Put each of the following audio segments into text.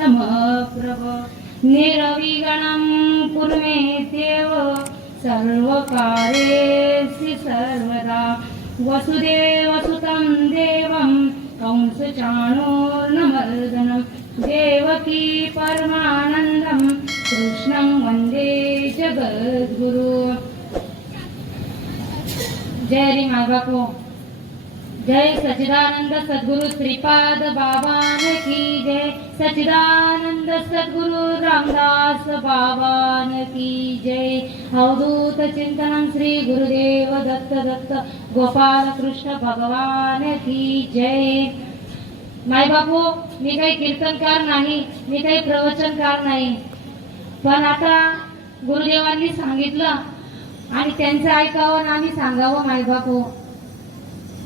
समप्रभ। निरविगणं कुर्मे देव। सर्वकार्येषु सर्वदा। वसुदेवसुतं देवं कंसचाणोर्नमर्दनं। देवकी परमानन्दं कृष्णं वन्दे जगद्गुरु। जय रे माँ जय सचिदानंद सद्गुरु श्रीपाद बाबान की जय। सचिदानंद सद्गुरु रामदास बाबान की जय। अवधूत चिंतनम श्री गुरुदेव दत्त दत्त गोपाल कृष्ण भगवान की जय। माय बापू मी काही कीर्तनकार नाही मी काही प्रवचनकार नाही. पण आता गुरुदेवांनी सांगितलं आणि त्यांचं ऐकावं आणि आम्ही सांगावं माय बापू.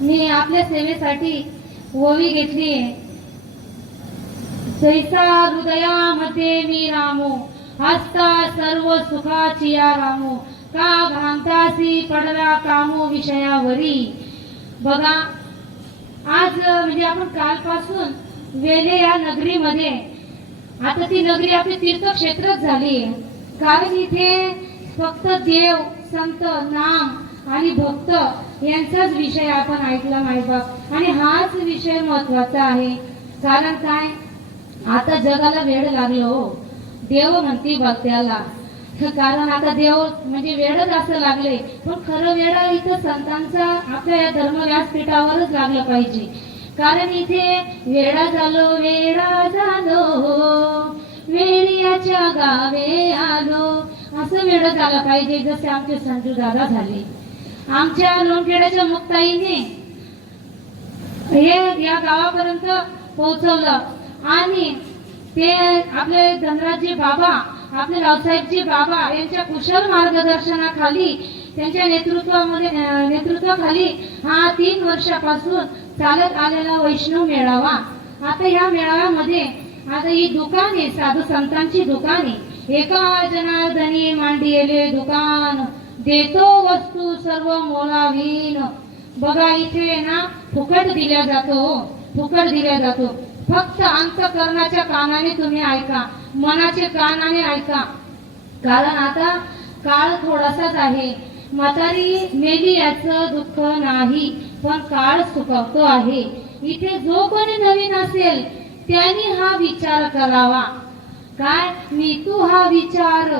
मी आपल्या सेवेसाठी ओवी घेतली जैसा हृदयामध्ये मी रामो हस्ता सर्व सुखाची या रामो का भांगतासी पडला कामो विषयावरी. बघा आज म्हणजे आपण कालपासून वेले या नगरीमध्ये आता ती नगरी आपली तीर्थक्षेत्रच झाली कारण इथे फक्त देव संत नाम आणि भक्त यांचाच विषय आपण ऐकला मायबाप आणि हाच विषय महत्त्वाचा आहे. कारण काय? आता जगाला वेळ लागलो हो. देव म्हणती भक्त्याला. कारण आता देव म्हणजे वेळच असं लागले. पण खरं वेळ इथं संतांचा आपल्या या धर्म व्यासपीठावरच लागलं पाहिजे. कारण इथे वेळा झालो वेळा झालो. वेळियाच्या गावे आलो. असं वेळ झालं पाहिजे जसे आमचे संजू दादा झाले. आमच्या लोणखेड्याच्या मुक्ताईने हे या गावापर्यंत पोहोचवलं. आणि ते आपले धनराजजी बाबा आपले रावसाहेबजी बाबा यांच्या कुशल मार्गदर्शनाखाली त्यांच्या नेतृत्वामध्ये नेतृत्वाखाली हा तीन वर्षापासून चालत आलेला वैष्णव मेळावा. आता या मेळाव्यामध्ये आता ही दुकाने साधू संतांची दुकाने एका जनार्दनी मांडियेले दुकान. देतो वस्तू सर्व मोलावीन. बघा इथे ना फुकट दिल्या जातो हो, फुकट दिल्या जातो. फक्त अंतकरणाच्या कानाने तुम्ही ऐका मनाचे कानाने ऐका. कारण आता काळ थोडासाच आहे. म्हातारी मेली याचं दुःख नाही पण काळ सुकवतो आहे. इथे जो कोणी नवीन असेल त्यांनी हा विचार करावा. काय? मी तू हा विचार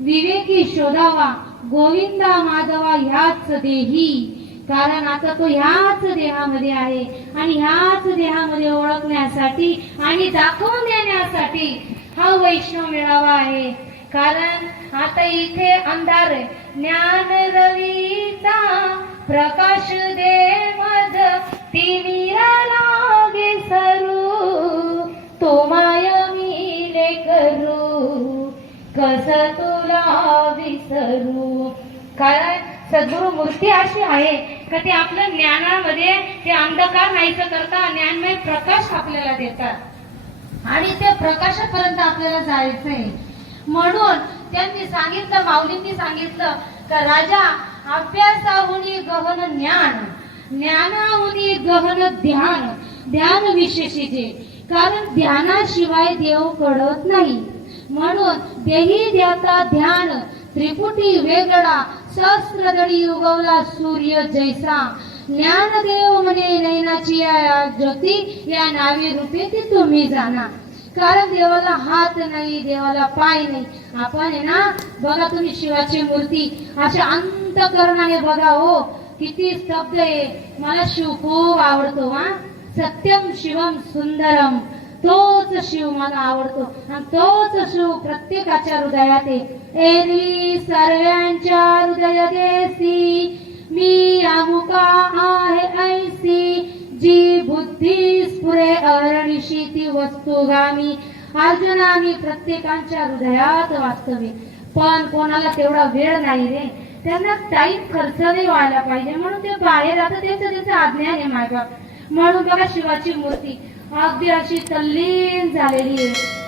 विवेकी शोधावा. गोविंदा माधवा ह्याच देही. कारण आता तो ह्याच देहामध्ये आहे. आणि ह्याच देहामध्ये ओळखण्यासाठी आणि दाखवून देण्यासाठी हा वैष्णव मेळावा आहे. कारण आता इथे अंधार ज्ञान रवीचा प्रकाश दे. सद्गुरु मूर्ती अशी आहे का ते आपल्या ज्ञानामध्ये ते अंधकार नाहीचं करता ज्ञानमय प्रकाश आपल्याला देतात. आणि त्या प्रकाशापर्यंत आपल्याला जायचंय. म्हणून त्यांनी सांगितलं माऊलींनी सांगितलं का राजा अभ्यासाहुनी गहन ज्ञान ज्ञानाहुनी गहन ध्यान ध्यान विशेषिते. कारण ध्यानाशिवाय देव कळत नाही. म्हणून देही ध्याता ध्यान त्रिपुटी वेगळा सहस्त्रदळी उगवला सूर्य जैसा. ज्ञानदेव म्हणे नैनाची या ज्योती या नावी रूपे ती तुम्ही जाणा कारण देवाला हात नाही देवाला पाय नाही. आपण आहे ना बघा तुम्ही शिवाची मूर्ती. अशा अंतकरणाने बघा हो किती स्तब्ध आहे. मला शिव खूप आवडतो हा. सत्यम शिवम सुंदरम. तोच शिव मला आवडतो. आणि तोच शिव प्रत्येकाच्या हृदयात आहे. एरवी सर्वांच्या हृदय देसी मी अमुका आहे ऐसी जी बुद्धी स्फुरे अरणिशी ती वस्तुगामी अर्जुना मी प्रत्येकांच्या हृदयात वास्तवे पण कोणाला तेवढा वेळ नाही रे. त्यांना टाईम खर्च नाही व्हायला पाहिजे. म्हणून ते बाहेर आता त्यांचं त्यांचं अज्ञान आहे माझ्या म्हणून बघा शिवाची मूर्ती. अगदी अशी तल्लीन झालेली आहे.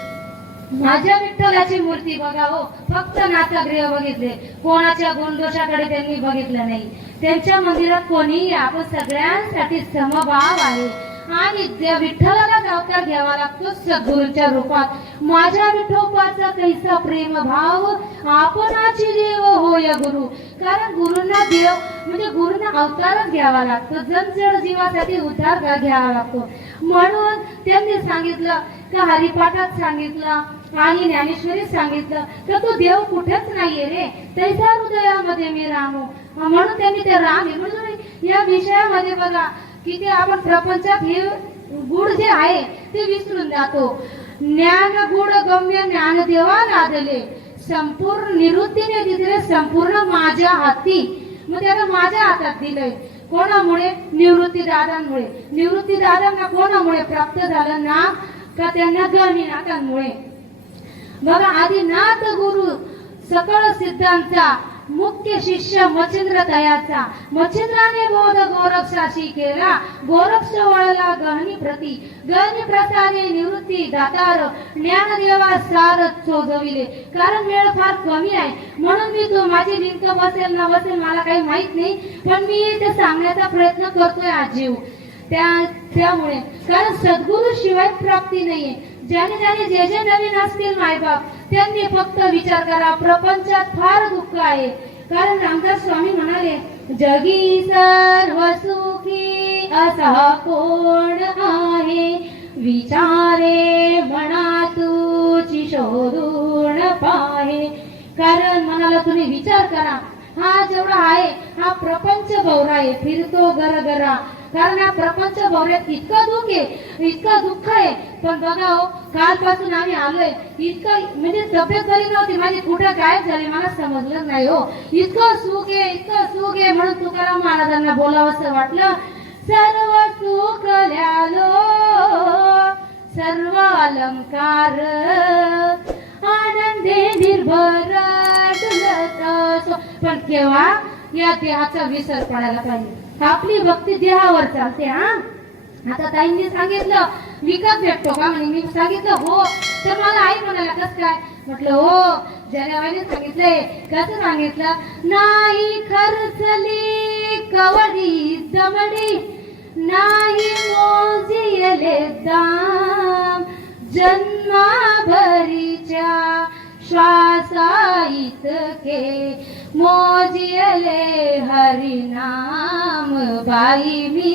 माझ्या विठ्ठलाची मूर्ती बघावं हो. फक्त नाथगृह बघितले. कोणाच्या गुणदोषाकडे त्यांनी बघितलं नाही. त्यांच्या मंदिरात कोणीही आपण सगळ्यांसाठी समभाव आहे. आणि त्या विठ्ठलाला अवतार घ्यावा लागतो सद्गुरूच्या रूपात. माझ्या विठोबाचा कैसा प्रेम भाव आपणाची देव होय गुरु. कारण गुरुंना देव म्हणजे गुरुंना अवतारच घ्यावा लागतो. जनजड जीवासाठी उतार घ्यावा लागतो. म्हणून त्यांनी सांगितलं का हरिपाठात सांगितलं आणि ज्ञानेश्वरी सांगितलं तर तो देव कुठेच नाहीये रे. त्याच्या हृदयामध्ये मी रामू म्हणून त्यांनी ते राम म्हणून या विषयामध्ये बघा की ते आपण प्रपंचात हे गुण जे आहे ते विसरून जातो. ज्ञान गुण गम्य ज्ञान देवा लादले संपूर्ण निवृत्तीने दिले संपूर्ण माझ्या हाती. मग त्याला माझ्या हातात दिलंय. कोणामुळे? निवृत्ती दादांमुळे. निवृत्ती दादांना कोणामुळे प्राप्त झालं ना? का त्यांना गणिनाथांमुळे बघा आदिनाथ गुरु सकळ सिद्धांचा मुख्य शिष्य मच्छिंद्र तयाचा मच्छिंद्राने बोध गोरक्षाशी केला. गोरक्ष वळला गहनी प्रती. गहनी प्रसारे निवृत्ती दातार ज्ञानदेवा सार चोजविले. कारण वेळ फार कमी आहे. म्हणून मी तो माझी लिंक बसेल ना बसेल मला काही माहीत नाही. पण मी ते सांगण्याचा प्रयत्न करतोय आजीव. त्या त्यामुळे. कारण सद्गुरु शिवाय प्राप्ती नाहीये. ज्याने ज्याने जे जे नवीन असतील मायबाप त्यांनी फक्त विचार करा प्रपंचात फार दुःख आहे. कारण रामदास स्वामी म्हणाले जगी सर्व सुखी असा कोण आहे? विचारे म्हणा तुझी शोधून पाहे. कारण मनाला तुम्ही विचार करा हा जेवढा आहे हा प्रपंच गौरा आहे. फिरतो गरगरा कारण हा प्रपंच गौऱ्यात इतकं दुःख आहे इतकं दुःख आहे. पण बघा हो कालपासून आम्ही आलोय इतकं म्हणजे तब्येत बरी नव्हती माझी कुठं गायब झाली मला समजलं नाही हो. इतकं सुख आहे इतकं सुख आहे म्हणून तुकाराम महाराजांना बोलावं वाटलं. सर्व सुख ल्यालो सर्व अलंकार आनंदे निर्भर पण केव्हा? या देहाचा विसर पडायला पाहिजे. आपली भक्ती देहावर चालते हा? आता ताईंनी सांगितलं विकत भेटतो का म्हणे? मी सांगितलं हो. तर मला आई म्हणाला कस काय? म्हटलं हो. जगावाने सांगितलंय कसं सांगितलं? नाही खर्चली कवडी जमडी नाही मोजियले दाम जन्माभरीच्या श्वासा इतके मोजियले हरिनाम बाई मी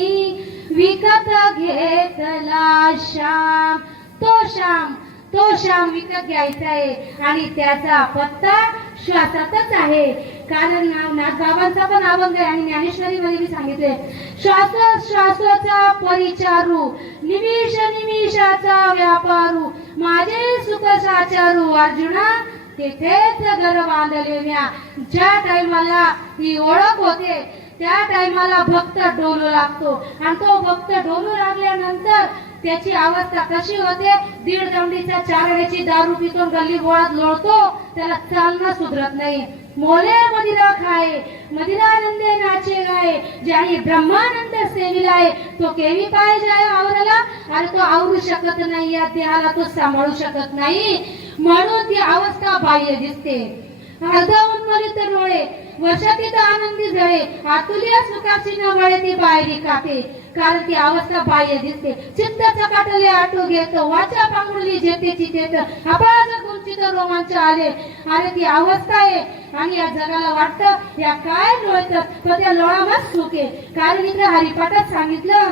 विकत घेतला श्याम तो श्याम तो श्याम विकत घ्यायचा आहे. आणि त्याचा पत्ता श्वासातच आहे. कारण ना- नाथबाबांचा पण अभंग आहे आणि ज्ञानेश्वरी मध्ये मी सांगितले श्वास श्वासाचा परिचारू निमिष निमिषाचा व्यापारू माझे सुख साचारू अर्जुना तेथेच घर बांधले म्या. ज्या टायमाला ही ओळख होते त्या टायमाला भक्त डोलू लागतो. आणि तो भक्त डोलू लागल्यानंतर त्याची अवस्था कशी होते. दीड दमडीच्या चारण्याची दारू पितो गल्ली गोळात लोळतो. त्याला चालणं सुधरत नाही. मोले मदिरा खाये मदिरानंदे नाचे गाय. ज्याने ब्रह्मानंद सेविलाय तो केवी पाहिजे आवराला. आणि तो आवरू शकत नाही या देहाला तो सांभाळू शकत नाही. म्हणून ती अवस्था बाह्य दिसते. अर्धा उन्मलित डोळे वर्षातीत आनंदी झळे आतुल्या सुखाची नवळे ती बाहेरी काके कारण ती अवस्था बाह्य दिसते. चित्त चकाटले आटो घेत वाचा पांगुरली जेते तेत आबाज गुंचित रोमांच आले. आणि ती अवस्था आहे. आणि या जगाला वाटतं या काय लोळतात पण त्या लोळामच सुखे. कारण इकडे हरिपाठात सांगितलं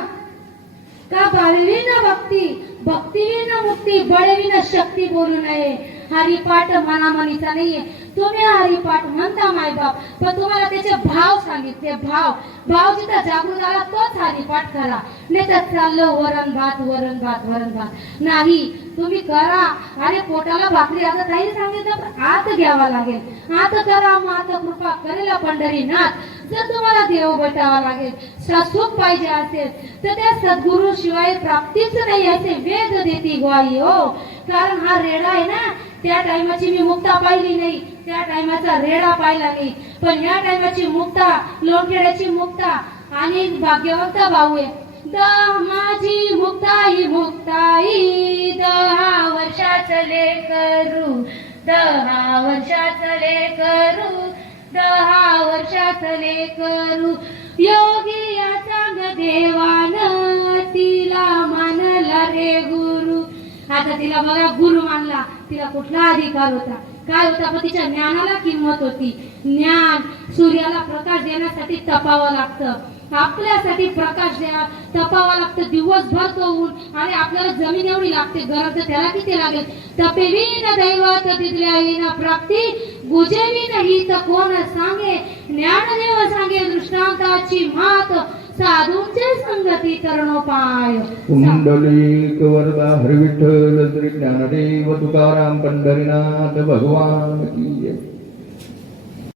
का बालवीन भक्ती भक्तीवीन मुक्ती बळवीन शक्ती बोलू नये. हरिपाठ मनामनीचा नाहीये. तुम्ही हरिपाठ म्हणता मायबाप पण तुम्हाला त्याचे भाव सांगितले भाव. भाव जिथं जागृत आला तोच हरिपाठ करा. नाही तर चाललं वरण भात वरण भात वरण भात. नाही तुम्ही करा. आणि पोटाला भाकरी आता नाही सांगितलं पण आत घ्यावा लागेल. आत करा मात कृपा करेल पंढरीनाथ. जर तुम्हाला देव बटावा लागेल स- सुख पाहिजे असेल तर त्या सद्गुरू शिवाय प्राप्तीच नाही असे वेद देती ग्वाही हो. कारण हा रेडा आहे ना त्या टायमाची मी मुक्ता पाहिली नाही त्या टायमाचा रेडा पाहिला नाही. पण या टायमाची मुक्ता लोणखेड्याची मुक्ता आणि भाग्यवंत भाऊ आहे. द माझी मुक्ताई मुक्ताई दहा वर्षाचं लेकरू दहा वर्षाचं लेकरू दहा वर्षातले करू. योगी या सांग देवान तिला हे गुरु. आता तिला बघा गुरु मानला. तिला कुठला अधिकार होता? काय होता? पण तिच्या ज्ञानाला किंमत होती. ज्ञान सूर्याला प्रकाश देण्यासाठी तपावं लागतं. आपल्यासाठी प्रकाश द्या तपावं लागतं. दिवसभर तो ऊन आणि आपल्याला जमीन एवढी लागते. गरज त्याला किती लागेल? तपेवीन दैवत तिथल्या प्राप्ती. गुजेवीन ही तर कोण सांगे? ज्ञानदेव सांगे दृष्टांताची मात. साधूंचे संगती चरणोपाय. कुंडलिक वरदा हरविठ्ठल श्री ज्ञानदेव तुकाराम पंढरीनाथ भगवान की